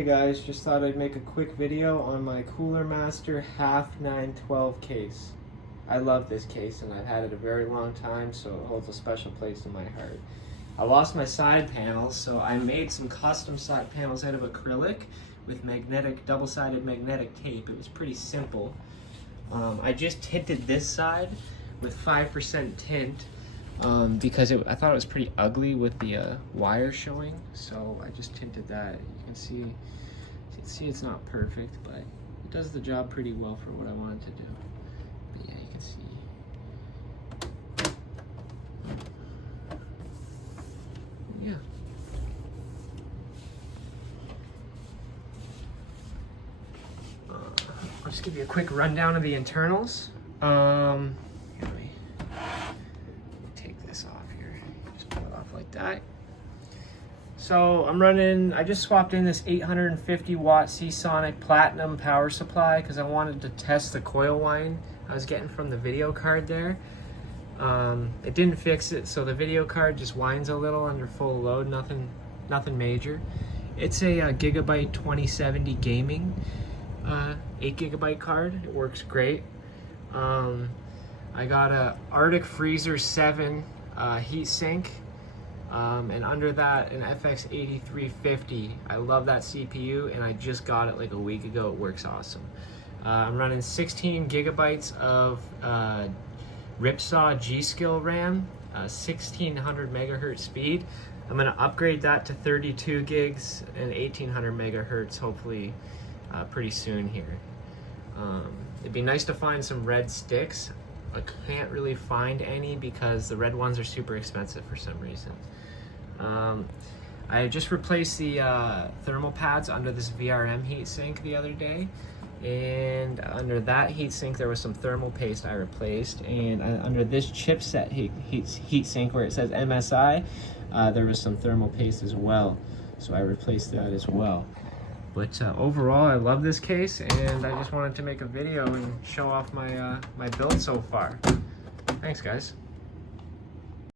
Hey guys, just thought I'd make a quick video on my Cooler Master HAF 912 case. I love this case and I've had it a very long time, so it holds a special place in my heart. I lost my side panels, so I made some custom side panels out of acrylic with double-sided magnetic tape. It was pretty simple. I just tinted this side with 5% tint because I thought it was pretty ugly with the wire showing, so I just tinted that. You can see it's not perfect, but it does the job pretty well for what I wanted to do. But yeah, you can see. Yeah. I'll just give you a quick rundown of the internals. Here, let me take this off here. Just pull it off like that. So I just swapped in this 850 watt Seasonic Platinum power supply because I wanted to test the coil whine I was getting from the video card there. It didn't fix it, so the video card just whines a little under full load, nothing major. It's a Gigabyte 2070 Gaming 8GB card. It works great. I got a Arctic Freezer 7 heatsink. And under that, an FX8350. I love that CPU, and I just got it like a week ago. It works awesome. I'm running 16 gigabytes of Ripjaw G-Skill RAM, 1600 megahertz speed. I'm gonna upgrade that to 32 gigs and 1800 megahertz, hopefully pretty soon here. It'd be nice to find some red sticks. I can't really find any because the red ones are super expensive for some reason. I just replaced the thermal pads under this VRM heatsink the other day, and under that heatsink there was some thermal paste I replaced, and under this chipset heatsink where it says MSI, there was some thermal paste as well, so I replaced that as well. But overall, I love this case, and I just wanted to make a video and show off my my build so far. Thanks, guys.